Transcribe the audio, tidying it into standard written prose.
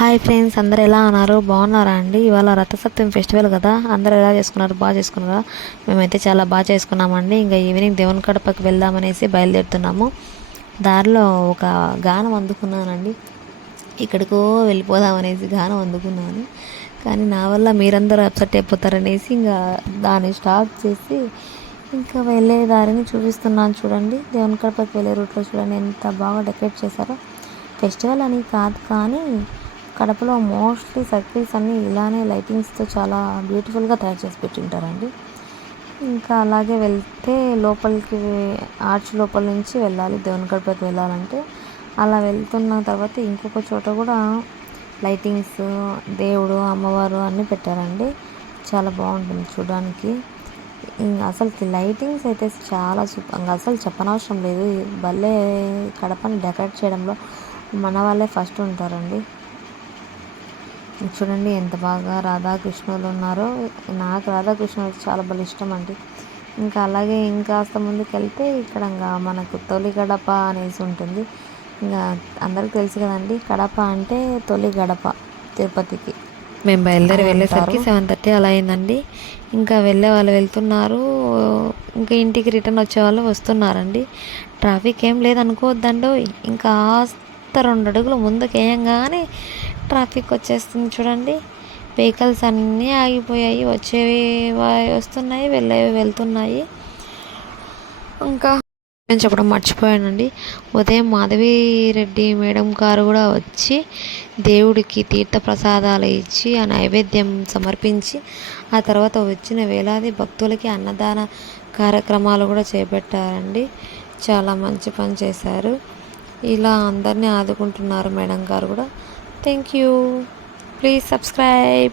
Hi friends, అందరు ఎలా ఉన్నారు? బాగున్నారా అండి? ఇవాళ రథసప్తమి ఫెస్టివల్ కదా, అందరూ ఎలా చేసుకున్నారు? బాగా చేసుకున్నారా? మేమైతే చాలా బాగా చేసుకున్నామండి. ఇంకా ఈవినింగ్ దేవుని కడపకి వెళ్దామనేసి బయలుదేరుతున్నాము. దారిలో ఒక గానం అందుకున్నానండి. ఎక్కడికో వెళ్ళిపోదామనేసి గానం అందుకున్నాను. కానీ నా వల్ల మీరందరూ అప్సెట్ అయిపోతారనేసి ఇంకా దాన్ని స్టాప్ చేసి ఇంకా వెళ్ళే దారిని చూపిస్తున్నాను. చూడండి, దేవుని కడపకి వెళ్ళే రూట్లో చూడండి ఎంత బాగా డెకరేట్ చేశారో. ఫెస్టివల్ అని కాదు కానీ కడపలో మోస్ట్లీ సర్కిల్స్ అన్నీ ఇలానే లైటింగ్స్తో చాలా బ్యూటిఫుల్గా తయారు చేసి పెట్టింటారండి. ఇంకా అలాగే వెళ్తే లోపలికి ఆర్చ్ లోపల నుంచి వెళ్ళాలి దేవుని గడపకి వెళ్ళాలంటే. అలా వెళ్తున్న తర్వాత ఇంకొక చోట కూడా లైటింగ్స్, దేవుడు, అమ్మవారు అన్నీ పెట్టారండి. చాలా బాగుంటుంది చూడడానికి. అసలుకి లైటింగ్స్ అయితే చాలా సూపర్, ఇంకా అసలు చెప్పనవసరం లేదు. భలే కడపని డెకరేట్ చేయడంలో మన వాళ్ళే ఫస్ట్ ఉంటారండి. చూడండి ఎంత బాగా రాధాకృష్ణులు ఉన్నారో. నాకు రాధాకృష్ణులు చాలా బాగా ఇష్టం అండి. ఇంకా అలాగే ఇంకాస్త ముందుకు వెళ్తే ఇక్కడ ఇంకా మనకు తొలి గడప అనేసి ఉంటుంది. ఇంకా అందరికి తెలుసు కదండి, కడప అంటే తొలి గడప తిరుపతికి. మేము బయలుదేరి వెళ్ళేసరికి 7:30 అలా అయిందండి. ఇంకా వెళ్ళే వాళ్ళు వెళ్తున్నారు, ఇంకా ఇంటికి రిటర్న్ వచ్చే వాళ్ళు వస్తున్నారండి. ట్రాఫిక్ ఏం లేదనుకోవద్దండో. ఇంకా 2 అడుగులు ముందుకు వేయంగానే ట్రాఫిక్ వచ్చేస్తుంది చూడండి. వెహికల్స్ అన్నీ ఆగిపోయాయి, వచ్చేవి వస్తున్నాయి, వెళ్ళేవి వెళ్తున్నాయి. ఇంకా నేను చెప్పడం మర్చిపోయానండి, ఉదయం మాధవిరెడ్డి మేడం గారు కూడా వచ్చి దేవుడికి తీర్థప్రసాదాలు ఇచ్చి ఆ నైవేద్యం సమర్పించి ఆ తర్వాత వచ్చిన వేలాది భక్తులకి అన్నదాన కార్యక్రమాలు కూడా చేపట్టారండి. చాలా మంచి పని చేశారు. ఇలా అందరినీ ఆదుకుంటున్నారు మేడం గారు కూడా. Thank you. Please subscribe.